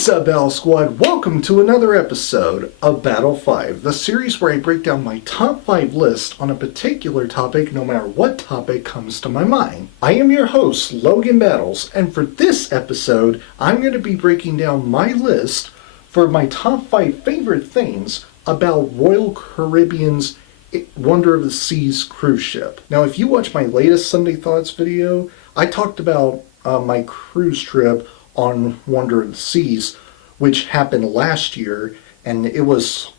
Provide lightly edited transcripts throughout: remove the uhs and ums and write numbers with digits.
What's up, Battle Squad? Welcome to another episode of Battle 5, the series where I break down my top 5 list on a particular topic, no matter what topic comes to my mind. I am your host, Logan Battles, and for this episode, I'm going to be breaking down my list for my top 5 favorite things about Royal Caribbean's Wonder of the Seas cruise ship. Now, if you watch my latest Sunday Thoughts video, I talked about my cruise trip on Wonder of the Seas, which happened last year, and it was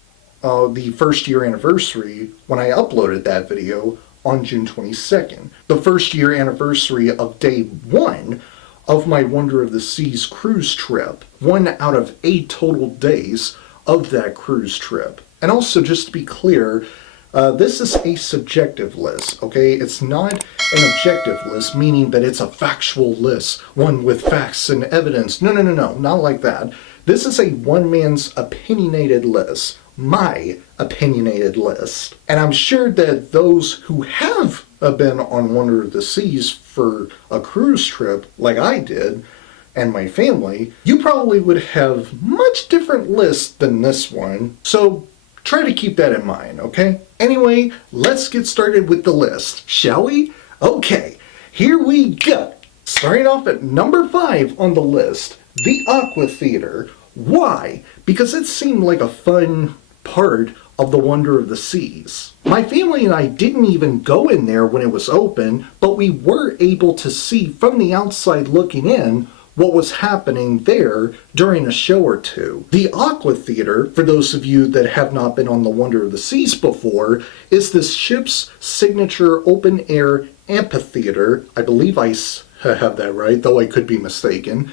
the first year anniversary when I uploaded that video on June 22nd. The first year anniversary of day 1 of my Wonder of the Seas cruise trip. 1 out of 8 total days of that cruise trip. And also, just to be clear, this is a subjective list, okay? It's not an objective list, meaning that it's a factual list, one with facts and evidence. No, not like that. This is a one man's opinionated list, my opinionated list. And I'm sure that those who have been on Wonder of the Seas for a cruise trip, like I did, and my family, you probably would have much different lists than this one. So try to keep that in mind, okay? Anyway, let's get started with the list, shall we? Okay, here we go. Starting off at number 5 on the list, the Aqua Theater. Why? Because it seemed like a fun part of the Wonder of the Seas. My family and I didn't even go in there when it was open, but we were able to see from the outside looking in what was happening there during a show or two. The Aqua Theater, for those of you that have not been on the Wonder of the Seas before, is this ship's signature open-air amphitheater. I believe I have that right, though I could be mistaken.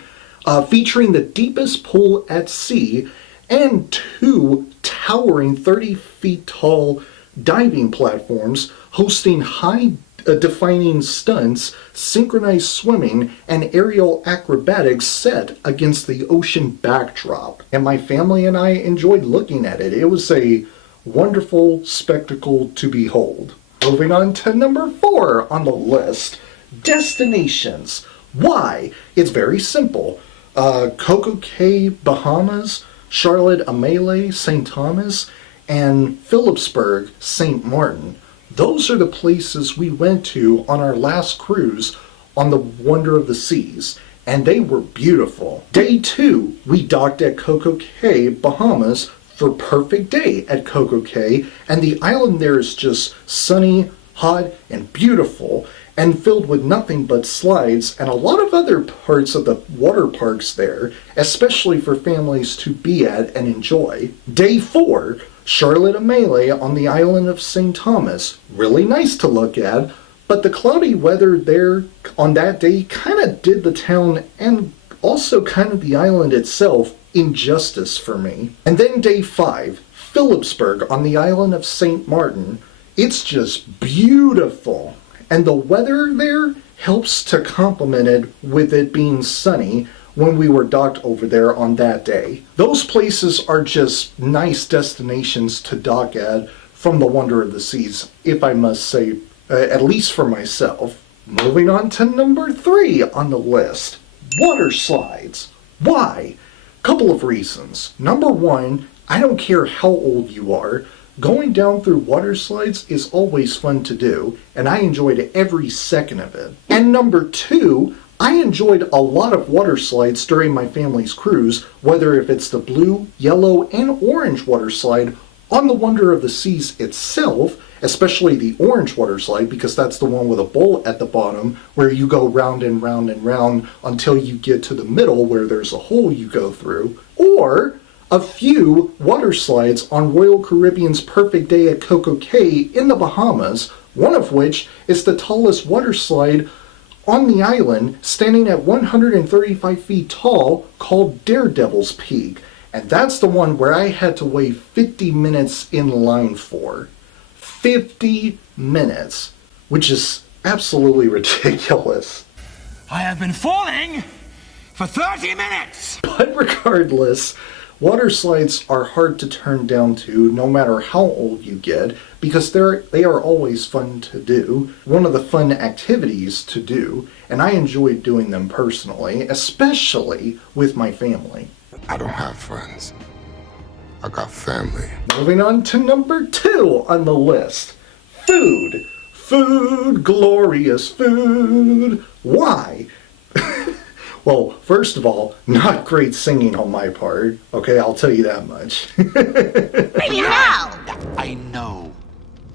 Featuring the deepest pool at sea and 2 towering 30 feet tall diving platforms hosting high defining stunts, synchronized swimming, and aerial acrobatics set against the ocean backdrop. And my family and I enjoyed looking at it. It was a wonderful spectacle to behold. Moving on to number 4 on the list, destinations. Why? It's very simple. Coco Cay, Bahamas, Charlotte Amalie, St. Thomas, and Phillipsburg, St. Martin. Those are the places we went to on our last cruise on the Wonder of the Seas, and they were beautiful. Day 2, we docked at Coco Cay, Bahamas for perfect day at Coco Cay, and the island there is just sunny, hot, and beautiful, and filled with nothing but slides and a lot of other parts of the water parks there, especially for families to be at and enjoy. Day 4, Charlotte Amalie on the island of St. Thomas. Really nice to look at, but the cloudy weather there on that day kind of did the town and also kind of the island itself injustice for me. And then day 5, Phillipsburg on the island of St. Martin. It's just beautiful, and the weather there helps to complement it with it being sunny when we were docked over there on that day. Those places are just nice destinations to dock at from the Wonder of the Seas, if I must say, at least for myself. Moving on to number 3 on the list, water slides. Why? Couple of reasons. Number 1, I don't care how old you are, going down through water slides is always fun to do, and I enjoyed every second of it. And number 2, I enjoyed a lot of water slides during my family's cruise, whether if it's the blue, yellow, and orange water slide on the Wonder of the Seas itself, especially the orange water slide, because that's the one with a bowl at the bottom where you go round and round and round until you get to the middle where there's a hole you go through, or a few water slides on Royal Caribbean's Perfect Day at Coco Cay in the Bahamas, one of which is the tallest water slide on the island, standing at 135 feet tall, called Daredevil's Peak. And that's the one where I had to wait 50 minutes in line for. 50 minutes, which is absolutely ridiculous. I have been falling for 30 minutes! But regardless, water slides are hard to turn down to no matter how old you get, because they are always fun to do, one of the fun activities to do, and I enjoy doing them personally, especially with my family. I don't have friends. I got family. Moving on to number 2 on the list. Food. Food, glorious food. Why? Well, first of all, not great singing on my part. Okay, I'll tell you that much. Baby, no! I know.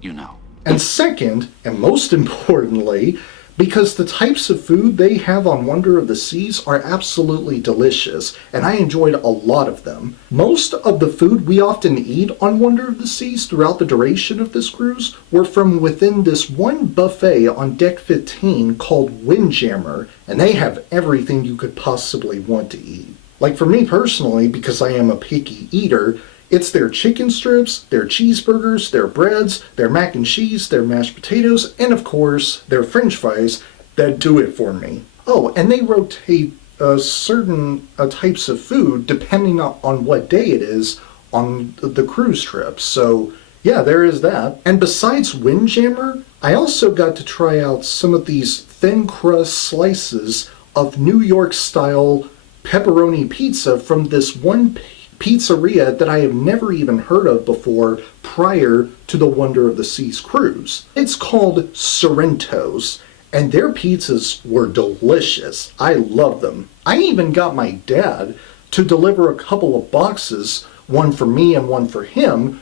You know. And second, and most importantly, because the types of food they have on Wonder of the Seas are absolutely delicious, and I enjoyed a lot of them. Most of the food we often eat on Wonder of the Seas throughout the duration of this cruise were from within this one buffet on Deck 15 called Windjammer, and they have everything you could possibly want to eat. Like for me personally, because I am a picky eater, it's their chicken strips, their cheeseburgers, their breads, their mac and cheese, their mashed potatoes, and of course, their french fries that do it for me. Oh, and they rotate certain types of food depending on what day it is on the cruise trip. So, yeah, there is that. And besides Windjammer, I also got to try out some of these thin crust slices of New York-style pepperoni pizza from this one pizzeria that I have never even heard of before prior to the Wonder of the Seas cruise. It's called Sorrento's, and their pizzas were delicious. I love them. I even got my dad to deliver a couple of boxes, one for me and one for him,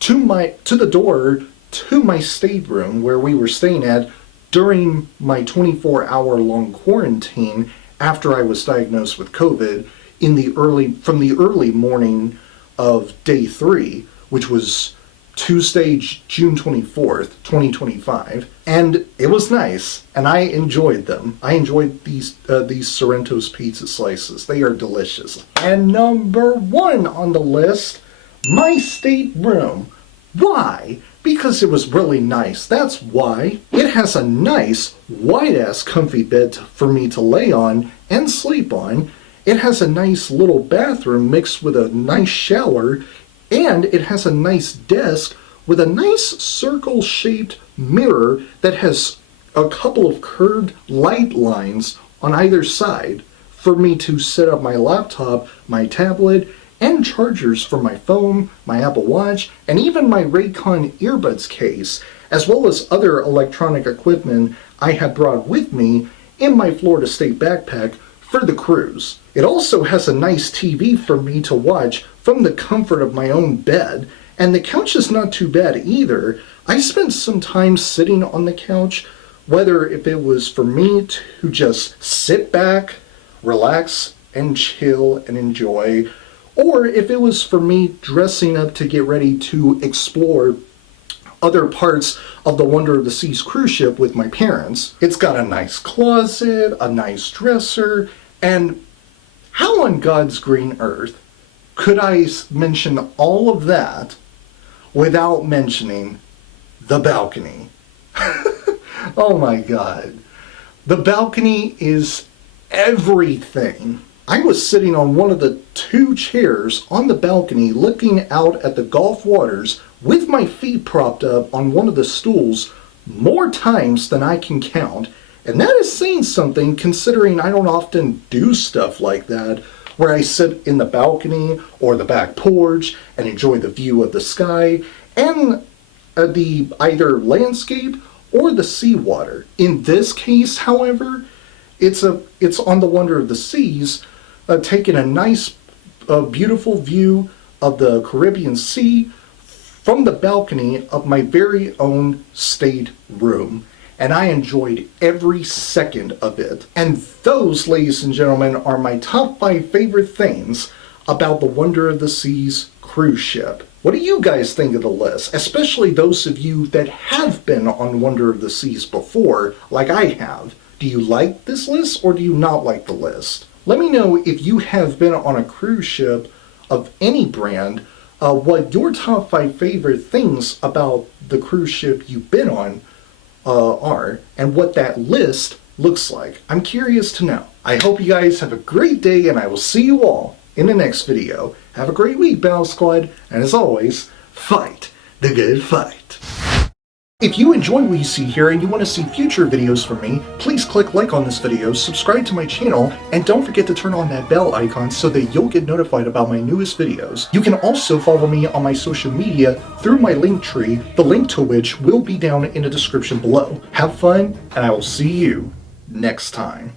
to the door to my stateroom where we were staying at during my 24-hour-long quarantine after I was diagnosed with COVID from the early morning of day 3, which was Tuesday, June 24th, 2025. And it was nice, and I enjoyed them. I enjoyed these Sorrento's pizza slices. They are delicious. And number 1 on the list, my stateroom. Why? Because it was really nice. That's why. It has a nice, wide-ass comfy bed for me to lay on and sleep on. It has a nice little bathroom mixed with a nice shower, and it has a nice desk with a nice circle-shaped mirror that has a couple of curved light lines on either side for me to set up my laptop, my tablet, and chargers for my phone, my Apple Watch, and even my Raycon earbuds case, as well as other electronic equipment I had brought with me in my Florida State backpack for the cruise. It also has a nice TV for me to watch from the comfort of my own bed, and the couch is not too bad either. I spent some time sitting on the couch, whether if it was for me to just sit back, relax, and chill and enjoy, or if it was for me dressing up to get ready to explore other parts of the Wonder of the Seas cruise ship with my parents. It's got a nice closet, a nice dresser, and how on God's green earth could I mention all of that without mentioning the balcony? Oh my God. The balcony is everything. I was sitting on one of the 2 chairs on the balcony looking out at the Gulf waters with my feet propped up on one of the stools more times than I can count. And that is saying something considering I don't often do stuff like that, where I sit in the balcony or the back porch and enjoy the view of the sky and the either landscape or the seawater. In this case, however, it's on the Wonder of the Seas, taking a nice, beautiful view of the Caribbean Sea from the balcony of my very own state room. And I enjoyed every second of it. And those, ladies and gentlemen, are my top 5 favorite things about the Wonder of the Seas cruise ship. What do you guys think of the list? Especially those of you that have been on Wonder of the Seas before, like I have. Do you like this list or do you not like the list? Let me know if you have been on a cruise ship of any brand, what your top 5 favorite things about the cruise ship you've been on are, and what that list looks like. I'm curious to know. I hope you guys have a great day, and I will see you all in the next video. Have a great week, Battle Squad, and as always, fight the good fight. If you enjoy what you see here and you want to see future videos from me, please click like on this video, subscribe to my channel, and don't forget to turn on that bell icon so that you'll get notified about my newest videos. You can also follow me on my social media through my link tree, the link to which will be down in the description below. Have fun, and I will see you next time.